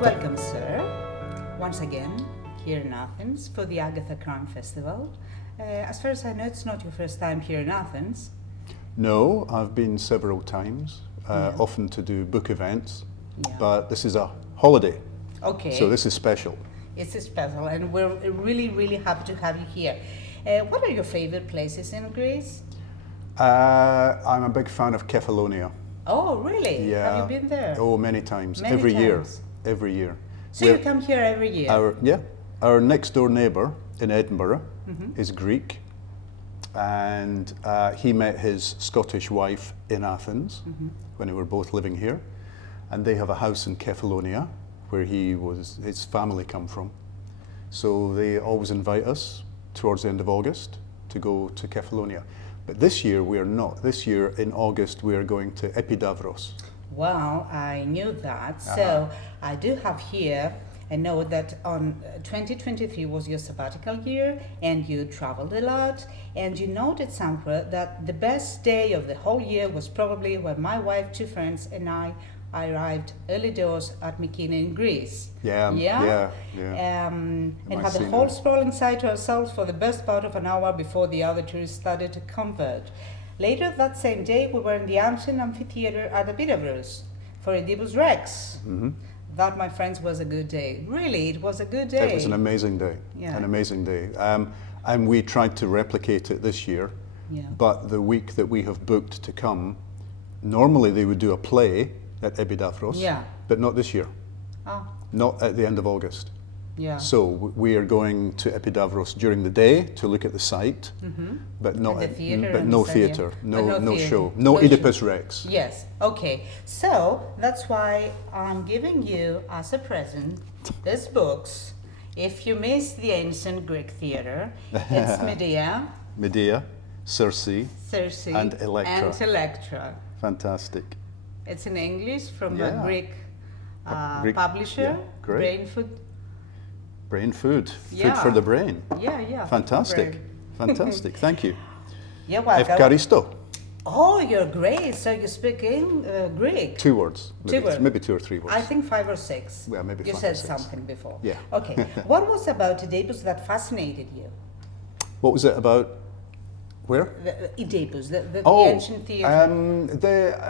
Welcome, sir, once again here in Athens for the Agatha Crime Festival. As far as I know, it's not your first time here in Athens. No, I've been several times, often to do book events, but this is a holiday. Okay. So this is special. It's special, and we're really, really happy to have you here. What are your favorite places in Greece? I'm a big fan of Kefalonia. Oh, really? Yeah. Have you been there? Oh, many times. Many every times. year. Every year. So you come here every year? Our next door neighbour in Edinburgh is Greek, and he met his Scottish wife in Athens when they were both living here, and they have a house in Kefalonia where his family come from. So they always invite us towards the end of August to go to Kefalonia. But this year we are not. This year in August we are going to Epidavros. Well, I knew that. So I do have here a note that on 2023 was your sabbatical year and you traveled a lot, and you noted somewhere that the best day of the whole year was probably when my wife, two friends, and I arrived early doors at Mykina in Greece. And had the whole sprawling site to ourselves for the best part of an hour before the other tourists started to converge. Later that same day, we were in the ancient amphitheater at Epidavros for Oedipus Rex. That, my friends, was a good day. Really, it was a good day. It was an amazing day. An amazing day. And we tried to replicate it this year. But the week that we have booked to come, normally they would do a play at Epidavros, but not this year. Not at the end of August. So we are going to Epidavros during the day to look at the site, but no theatre, no show, no Oedipus Rex. Yes, okay. So that's why I'm giving you as a present these books. If you miss the ancient Greek theatre, it's Medea, Circe, and Electra. Fantastic. It's in English from a Greek publisher, Brain food. Food for the brain. Fantastic. Fantastic. Thank you. You're welcome. Ευχαριστώ. Oh, you're great. So you speak Greek. Two words. Maybe two or three words. I think 5 or 6. Yeah, maybe 5 You or 6. said something before. Yeah. Okay. What was about Oedipus that fascinated you? What was it about? Where? Oedipus, the ancient theatre.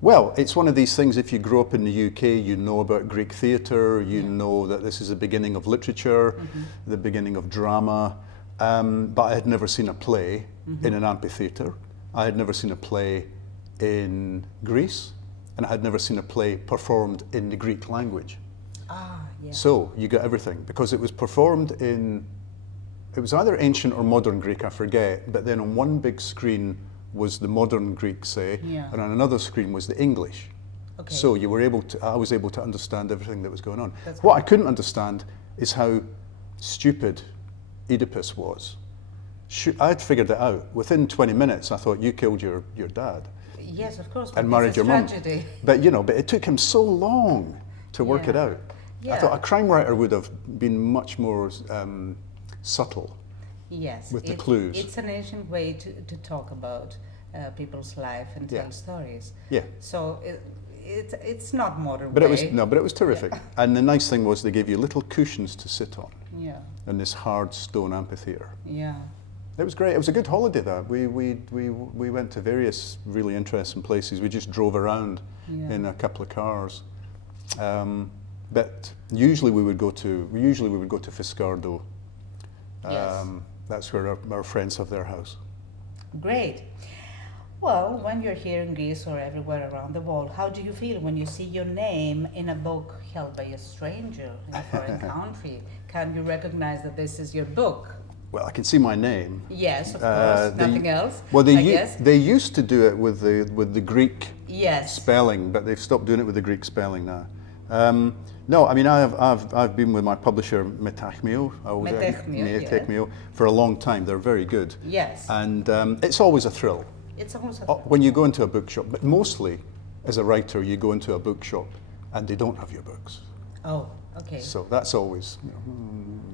Well, it's one of these things, if you grow up in the UK, you know about Greek theatre, you know that this is the beginning of literature, the beginning of drama, but I had never seen a play in an amphitheatre. I had never seen a play in Greece, and I had never seen a play performed in the Greek language. So you got everything, because it was performed in, it was either ancient or modern Greek, I forget, but then on one big screen was the modern Greek, say, and on another screen was the English. So you were I was able to understand everything that was going on. What I couldn't understand is how stupid Oedipus was. I'd figured it out. Within 20 minutes, I thought, you killed your dad. Yes, of course. And married your mum. But, but it took him so long to work it out. I thought a crime writer would have been much more subtle. Yes, with the clues. It's an ancient way to talk about people's life and tell stories. So it's not modern but way. But it was terrific. And the nice thing was they gave you little cushions to sit on. In this hard stone amphitheatre. It was great. It was a good holiday. That we went to various really interesting places. We just drove around in a couple of cars. But usually we would go to Fiscardo. That's where our friends have their house. Great. Well, when you're here in Greece or everywhere around the world, how do you feel when you see your name in a book held by a stranger in a foreign country? Can you recognize that this is your book? Well, I can see my name. Yes, of course. Nothing else. Well, they used to do it with the Greek spelling, but they've stopped doing it with the Greek spelling now. No, I mean I've been with my publisher Metαίχmio for a long time. They're very good. Yes. And it's always a thrill. It's always a thrill. When you go into a bookshop, but mostly as a writer you go into a bookshop and they don't have your books. Oh, Okay. So that's always,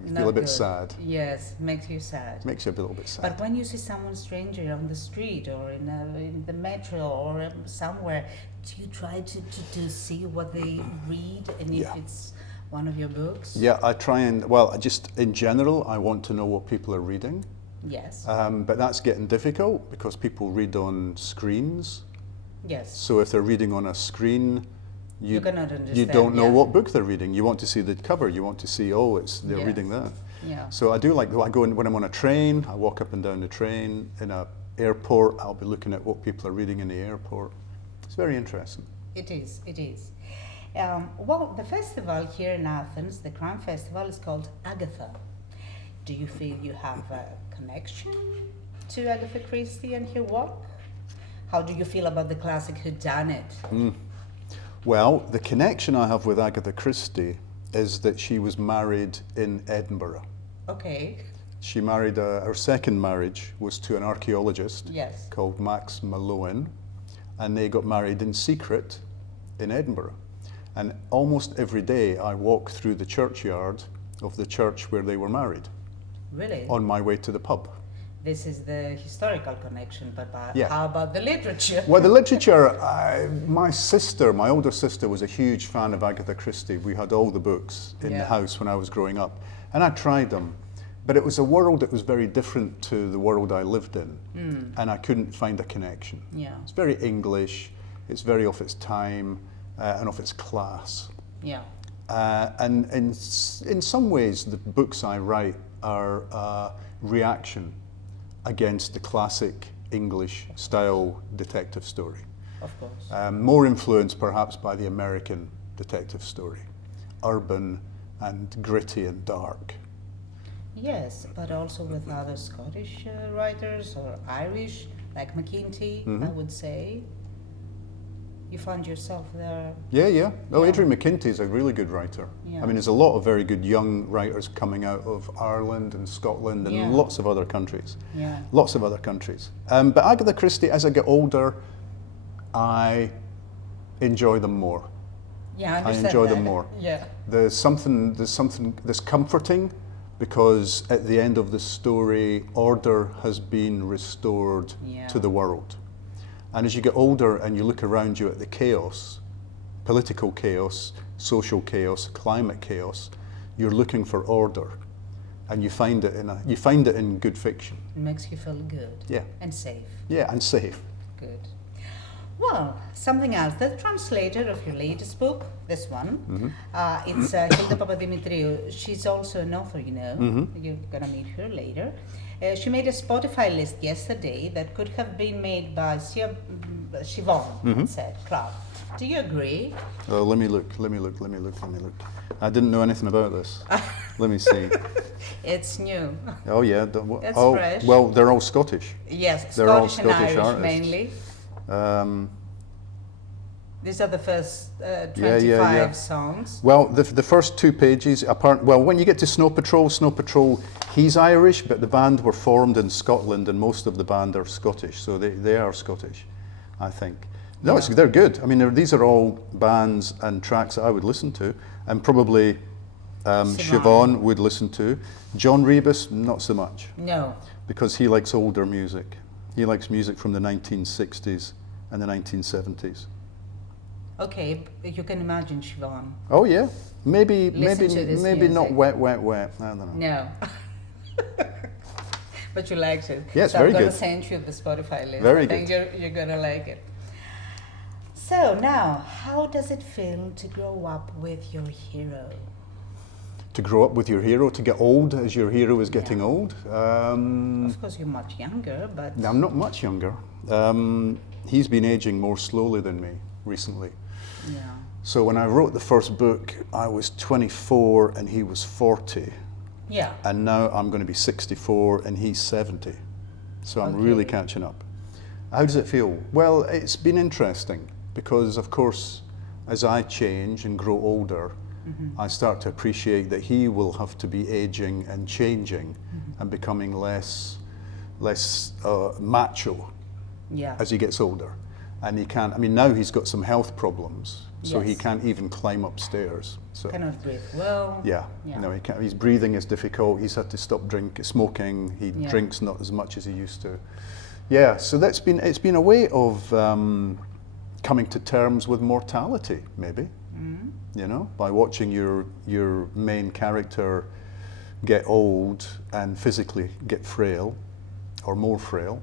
you feel a bit sad. Yes, makes you sad. Makes you a little bit sad. But when you see someone stranger on the street or in the metro or somewhere, do you try to see what they read and if it's one of your books? Yeah, I try and, well, just in general, I want to know what people are reading. Yes. But that's getting difficult because people read on screens. Yes. So if they're reading on a screen, you cannot understand. You don't know what book they're reading. You want to see the cover. You want to see, they're reading that. Yeah. So I do like, I go in when I'm on a train, I walk up and down the train. In an airport, I'll be looking at what people are reading in the airport. It's very interesting. It is, it is. Well, the festival here in Athens, the crime festival, is called Agatha. Do you feel you have a connection to Agatha Christie and her work? How do you feel about the classic whodunit? Well, the connection I have with Agatha Christie is that she was married in Edinburgh. Okay. She married, her second marriage was to an archaeologist called Max Malone, and they got married in secret in Edinburgh. And almost every day I walk through the churchyard of the church where they were married. Really? On my way to the pub. This is the historical connection, but how about the literature? Well, the literature, my older sister was a huge fan of Agatha Christie. We had all the books in the house when I was growing up, and I tried them. But it was a world that was very different to the world I lived in, and I couldn't find a connection. Yeah. It's very English, it's very of its time, and of its class. Yeah. And in some ways, the books I write are a reaction against the classic English style detective story. Of course. More influenced perhaps by the American detective story. Urban and gritty and dark. Yes, but also with other Scottish writers or Irish, like McKinty, I would say. You found yourself there? Yeah. Oh, Adrian McKinty is a really good writer. Yeah. I mean, there's a lot of very good young writers coming out of Ireland and Scotland and lots of other countries. Yeah. Lots of other countries. But Agatha Christie, as I get older, I enjoy them more. Yeah, I understand enjoy that. them more. Yeah. There's something that's comforting because at the end of the story, order has been restored to the world. And as you get older and you look around you at the chaos, political chaos, social chaos, climate chaos, you're looking for order, and you find it in good fiction. It makes you feel good. Yeah. And safe. Yeah, and safe. Good. Well, something else. The translator of your latest book, this one, it's Hilda Papadimitriou. She's also an author, you know. You're gonna meet her later. She made a Spotify list yesterday that could have been made by Siobhan, said Clark. Do you agree? Oh, let me look. I didn't know anything about this. Let me see. It's new. Oh yeah. It's fresh. Well, they're all Scottish. Yes, they're all Scottish and Irish artists. mainly. These are the first 25 yeah. songs. Well, the first 2 pages, when you get to Snow Patrol, he's Irish, but the band were formed in Scotland and most of the band are Scottish, so they are Scottish, I think. No, they're good. I mean, these are all bands and tracks that I would listen to, and probably Siobhan would listen to. John Rebus, not so much. No. Because he likes older music. He likes music from the 1960s and the 1970s. Okay, you can imagine Siobhan. Oh yeah, maybe music. Not wet. I don't know. No. But you liked it. Yes, so very I'm going good. to send you the Spotify list. Very I think good. you're going to like it. So now, how does it feel to grow up with your hero? To grow up with your hero, to get old as your hero is getting old. Of course, you're much younger, but... I'm not much younger. He's been aging more slowly than me recently. Yeah. So when I wrote the first book, I was 24 and he was 40. Yeah. And now I'm going to be 64 and he's 70. So I'm really catching up. How does it feel? Well, it's been interesting because, of course, as I change and grow older, I start to appreciate that he will have to be aging and changing and becoming less macho as he gets older. and he can't. I mean, now he's got some health problems, so he Yes. can't even climb upstairs. So Cannot breathe well. yeah, Yeah. no, he can't. His breathing is difficult. He's had to stop smoking. He Yeah. drinks not as much as he used to. Yeah, so it's been a way of coming to terms with mortality, maybe. Mm. You know, by watching your main character get old and physically get frail, or more frail.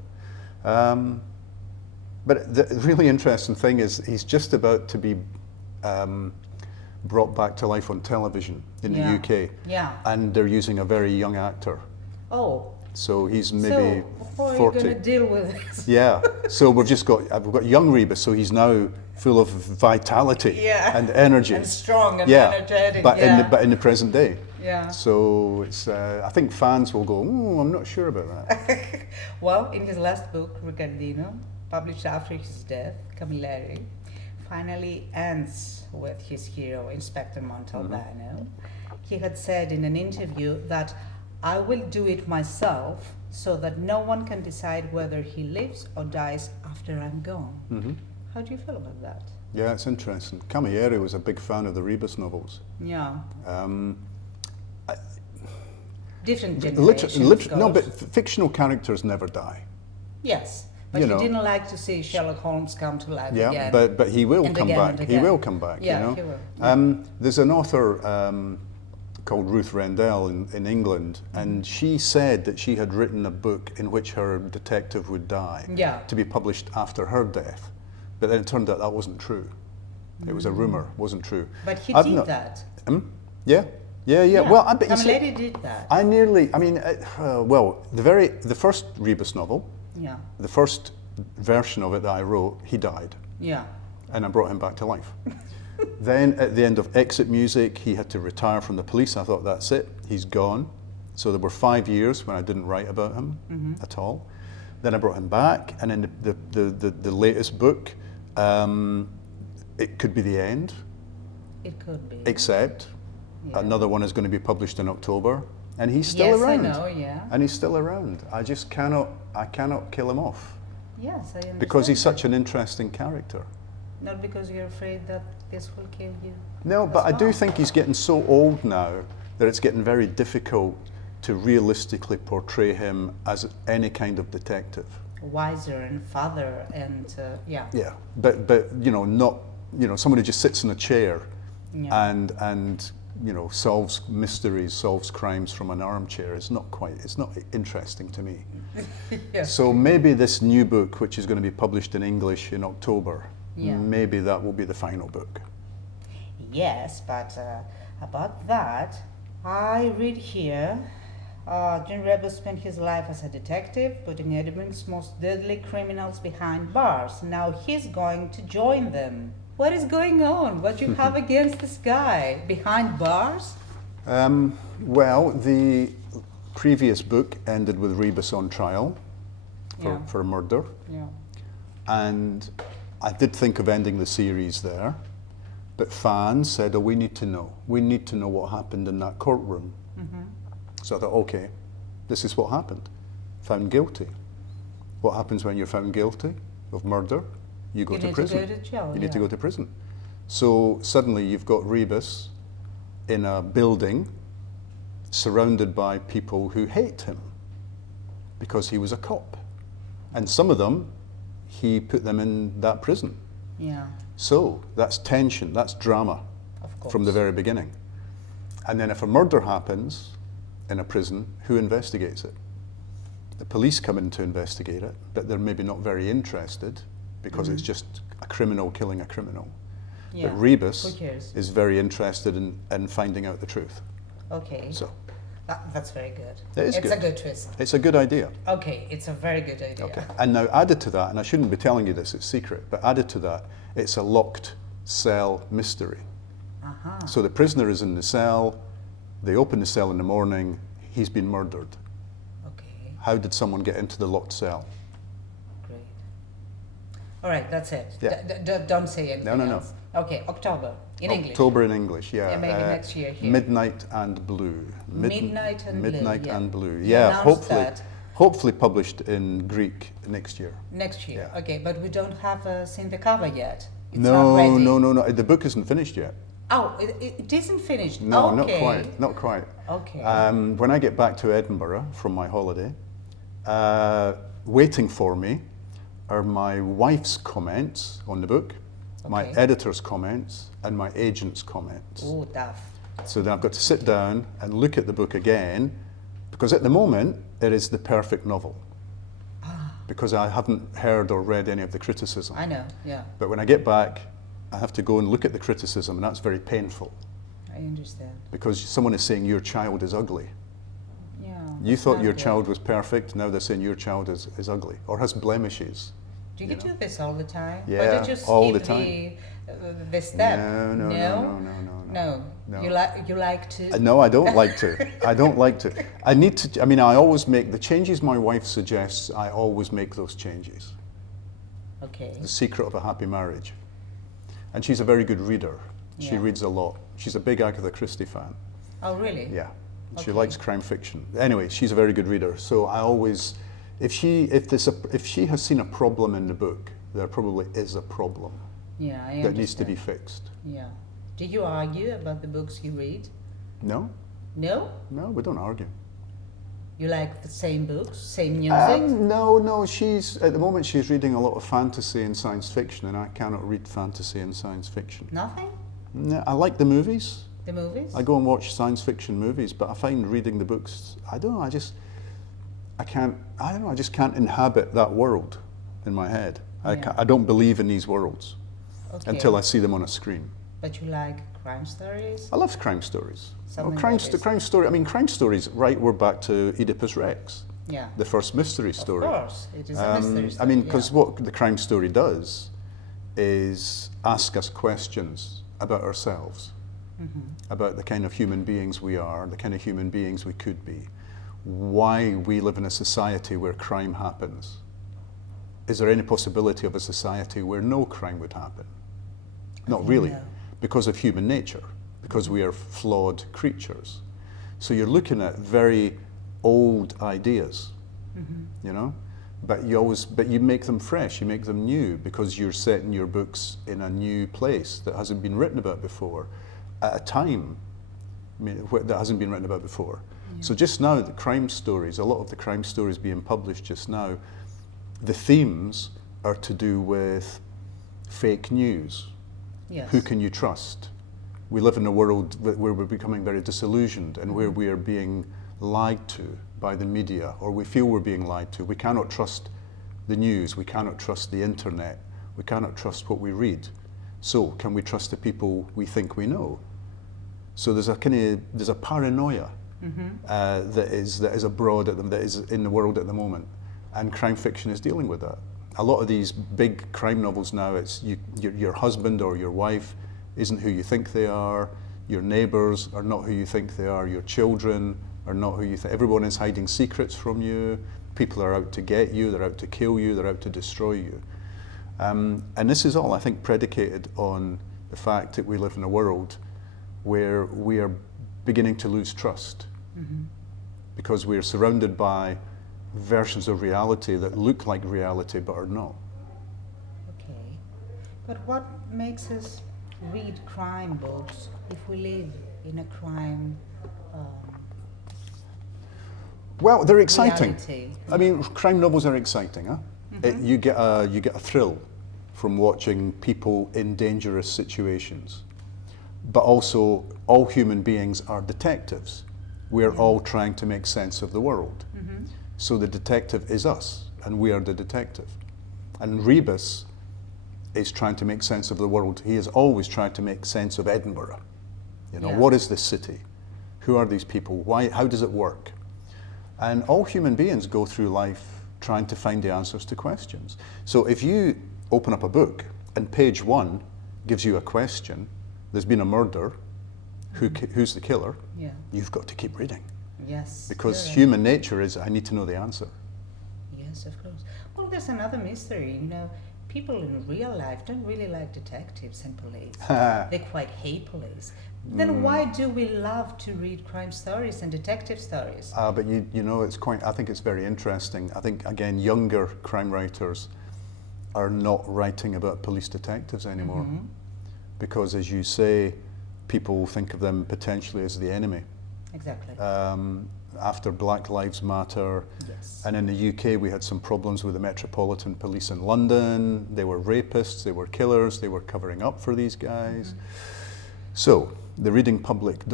But the really interesting thing is he's just about to be brought back to life on television in the UK. Yeah. And they're using a very young actor. Oh. So he's maybe so how 40. are you going to deal with this? Yeah. So we've got young Rebus, so he's now full of vitality and energy. And strong and energetic. But in the present day. Yeah. So it's I think fans will go, I'm not sure about that. Well, in his last book, Ricardino, published after his death, Camilleri, finally ends with his hero, Inspector Montalbano. He had said in an interview that I will do it myself so that no one can decide whether he lives or dies after I'm gone. How do you feel about that? Yeah, it's interesting. Camilleri was a big fan of the Rebus novels. Yeah. Different But generations. fictional characters never die. Yes. But You you know. didn't like to see Sherlock Holmes come to life Yeah, again. but he will and come again back. and He again. will come back. Yeah, you know. he will. There's an author called Ruth Rendell in England, and she said that she had written a book in which her detective would die to be published after her death. But then it turned out that wasn't true. It was a rumor, wasn't true. But he I've did not- that. Yeah. Well, I bet you Camilleri did that. the first Rebus novel, Yeah. the first version of it that I wrote, he died, Yeah. and I brought him back to life. Then at the end of Exit Music, he had to retire from the police. I thought, that's it, he's gone. So there were 5 years when I didn't write about him at all. Then I brought him back, and in the latest book, it could be the end, It could be. except another one is going to be published in October, and he's still around. Yes, I know, yeah. And he's still around. I just cannot kill him off, Yes, I understand. because he's that. such an interesting character. Not because you're afraid that this will kill you. No, but I do well. think he's getting so old now that it's getting very difficult to realistically portray him as any kind of detective. Wiser and father and yeah. Yeah, but someone who just sits in a chair and solves mysteries, solves crimes from an armchair is it's not interesting to me. Yes. So maybe this new book, which is going to be published in English in October, maybe that will be the final book. Yes, but about that, I read here, John Rebus spent his life as a detective, putting Edinburgh's most deadly criminals behind bars. Now he's going to join them. What is going on? What do you have against this guy? Behind bars? Well, the previous book ended with Rebus on trial for murder. Yeah. And I did think of ending the series there, but fans said, we need to know. We need to know what happened in that courtroom. So I thought, okay, this is what happened. Found guilty. What happens when you're found guilty of murder? You go to prison. You need to go to jail. You need to go to prison. So suddenly you've got Rebus in a building surrounded by people who hate him because he was a cop. And some of them, he put them in that prison. Yeah. So that's tension, that's drama Of course. from the very beginning. And then if a murder happens in a prison, who investigates it? The police come in to investigate it, but they're maybe not very interested because it's just a criminal killing a criminal. Yeah. But Rebus Who cares? is very interested in finding out the truth. Okay. So That's very good. It is it's good. a good twist. It's a good idea. Okay, it's a very good idea. Okay. And now added to that, and I shouldn't be telling you this, it's secret, but added to that, it's a locked cell mystery. Uh-huh. So the prisoner is in the cell, they open the cell in the morning, he's been murdered. Okay, How did someone get into the locked cell? great. All right, that's it. Yeah. Don't say anything No. else. Okay, October, in English. October in English, yeah. Yeah, maybe next year here. Midnight and Blue. Midnight and Blue, Midnight yeah. and Blue. You Yeah, announced hopefully. that. Hopefully published in Greek next year. Next year, Yeah. okay, but we don't have seen the cover yet. It's not No, ready. no. The book isn't finished yet. Oh, it isn't finished. No, okay. not quite. Okay. When I get back to Edinburgh from my holiday, waiting for me are my wife's comments on the book, my Okay. editor's comments, and my agent's comments. Oh, tough. So then I've got to sit down and look at the book again, because at the moment it is the perfect novel. Because I haven't heard or read any of the criticism. I know, yeah, But when I get back, I have to go and look at the criticism, and that's very painful. I understand. Because someone is saying your child is ugly. Yeah. You it's thought not your good. child was perfect, now they're saying your child is ugly or has blemishes. Do you do this all the time? Yeah, or did you skip all the time. The step? No. No. You like to. No, I don't like to. I don't like to. I need to. I mean, I always make the changes my wife suggests. I always make those changes. Okay. The secret of a happy marriage. And she's a very good reader. She Yeah. reads a lot. She's a big Agatha Christie fan. Oh, really? Yeah. She Okay. likes crime fiction. Anyway, she's a very good reader. So I always, if she has seen a problem in the book, there probably is a problem Yeah, I that needs to be understand. fixed. Yeah. Do you argue about the books you read? No, No? we don't argue. You like the same books, same music? No. At the moment she's reading a lot of fantasy and science fiction, and I cannot read fantasy and science fiction. Nothing? No, I like the movies. The movies? I go and watch science fiction movies, but I find reading the books, I don't know, I just can't inhabit that world in my head. Yeah. I don't believe in these worlds Okay. until I see them on a screen. But you like crime stories? I love crime stories. Something crime like this. crime stories, right, we're back to Oedipus Rex, Yeah. the first mystery story. Of course, it is a mystery story. I mean, because yeah. what the crime story does is ask us questions about ourselves, about the kind of human beings we are, the kind of human beings we could be, why we live in a society where crime happens. Is there any possibility of a society where no crime would happen? Not really, No. because of human nature, because we are flawed creatures. So you're looking at very old ideas, you know, but you make them fresh, you make them new, because you're setting your books in a new place that hasn't been written about before, at a time that hasn't been written about before. Yeah. So just now, the crime stories, a lot of the crime stories being published just now, the themes are to do with fake news. Yes. Who can you trust? We live in a world where we're becoming very disillusioned and where we are being lied to by the media, or we feel we're being lied to. We cannot trust the news, we cannot trust the internet, we cannot trust what we read. So can we trust the people we think we know? So there's a paranoia that is abroad that is in the world at the moment, and crime fiction is dealing with that. A lot of these big crime novels now, it's your husband or your wife isn't who you think they are, your neighbours are not who you think they are, your children are not who you think. Everyone is hiding secrets from you, people are out to get you, they're out to kill you, they're out to destroy you. And this is all, I think, predicated on the fact that we live in a world where we are beginning to lose trust, because we are surrounded by versions of reality that look like reality but are not. Okay. But what makes us read crime books if we live in a crime Well, they're exciting. reality? I mean, crime novels are exciting, huh? You get a thrill from watching people in dangerous situations. But also, all human beings are detectives. We're all trying to make sense of the world. So the detective is us, and we are the detective. And Rebus is trying to make sense of the world. He is always trying to make sense of Edinburgh. You know, Yeah. what is this city? Who are these people? Why? How does it work? And all human beings go through life trying to find the answers to questions. So if you open up a book and page 1 gives you a question, there's been a murder, who's the killer? Yeah. You've got to keep reading. Yes. Because you're right. human nature is, I need to know the answer. Yes, of course. Well, there's another mystery. You know, people in real life don't really like detectives and police. They quite hate police. Then why do we love to read crime stories and detective stories? But you know, I think it's very interesting. I think, again, younger crime writers are not writing about police detectives anymore. Because, as you say, people think of them potentially as the enemy. Exactly. After Black Lives Matter, Yes. and in the UK we had some problems with the Metropolitan Police in London. They were rapists, they were killers, they were covering up for these guys. So the reading public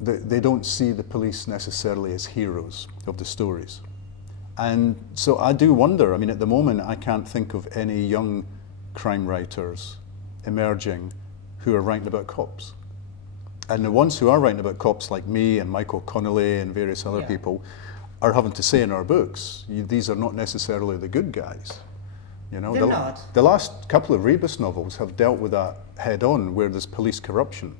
they don't see the police necessarily as heroes of the stories. And so I do wonder, I mean, at the moment I can't think of any young crime writers emerging who are writing about cops. And the ones who are writing about cops, like me and Michael Connolly and various other people, are having to say in our books, these are not necessarily the good guys. You know, They're not. The last couple of Rebus novels have dealt with that head on, where there's police corruption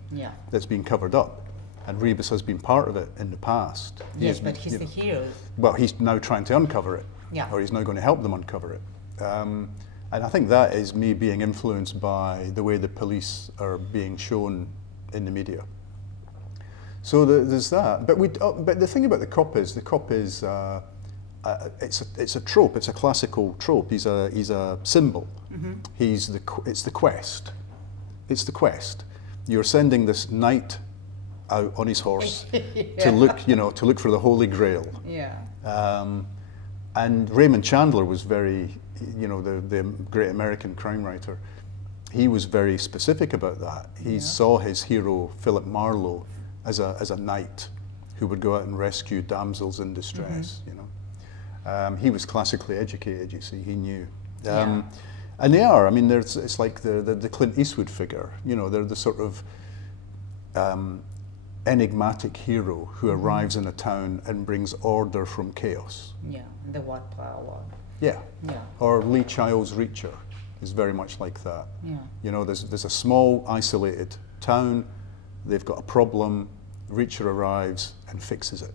that's been covered up. And Rebus has been part of it in the past. Yes, but he's the hero. Well, he's now trying to uncover it, or he's now going to help them uncover it. And I think that is me being influenced by the way the police are being shown in the media. So there's that. But the thing about the cop is it's a trope. It's a classical trope. He's a symbol. It's the quest. It's the quest. You're sending this knight out on his horse to look for the Holy Grail. And Raymond Chandler was very, the great American crime writer. He was very specific about that. He saw his hero Philip Marlowe as a knight who would go out and rescue damsels in distress. He was classically educated. You see, he knew. And they are. I mean, it's like the Clint Eastwood figure. They're the sort of enigmatic hero who arrives in a town and brings order from chaos. The what power. Or Lee Child's Reacher is very much like that. There's a small isolated town. They've got a problem. Reacher arrives and fixes it.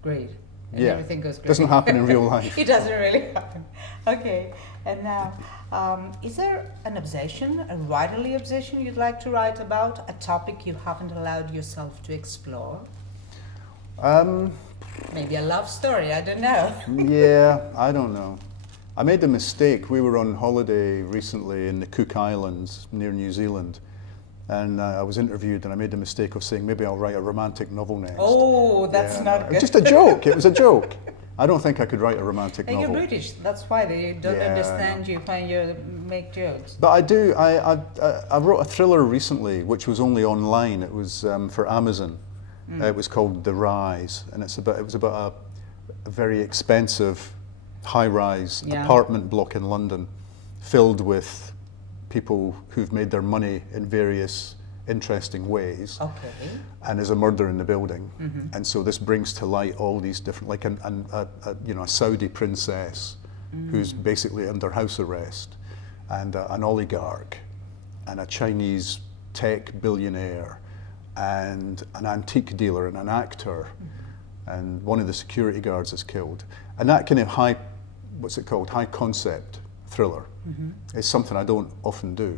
Great. And everything goes great. Doesn't happen in real life. It doesn't really happen. Okay. And now, is there an obsession, a writerly obsession you'd like to write about, a topic you haven't allowed yourself to explore? Maybe a love story, I don't know. I don't know. I made a mistake. We were on holiday recently in the Cook Islands near New Zealand. And I was interviewed and I made the mistake of saying, maybe I'll write a romantic novel next. Oh, that's not good. Just a joke. It was a joke. I don't think I could write a romantic novel. You're British. That's why they don't understand you when you make jokes. But I do. I wrote a thriller recently, which was only online. It was for Amazon. It was called The Rise. And it was about a very expensive, high-rise apartment block in London filled with people who've made their money in various interesting ways. And there's a murder in the building. And so this brings to light all these different, like a Saudi princess who's basically under house arrest, and an oligarch, and a Chinese tech billionaire, and an antique dealer, and an actor, and one of the security guards is killed. And that kind of high concept thriller is something I don't often do.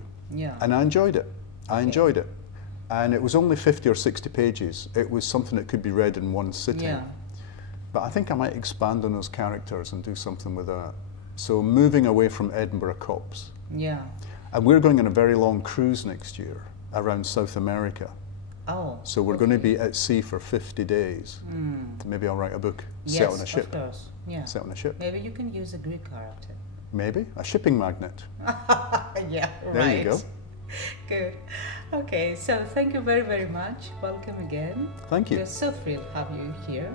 And I enjoyed it. And it was only 50 or 60 pages. It was something that could be read in one sitting. But I think I might expand on those characters and do something with that. So moving away from Edinburgh cops. And we're going on a very long cruise next year around South America. So we're going to be at sea for 50 days. Maybe I'll write a book set on a ship. Of course. Set on a ship. Maybe you can use a Greek character. Maybe a shipping magnate. There you go. Good. Okay, so thank you very, very much. Welcome again. Thank you. We're so thrilled to have you here.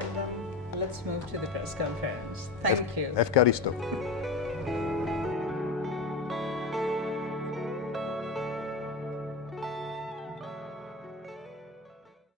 And let's move to the press conference. Thank you. Efkaristo.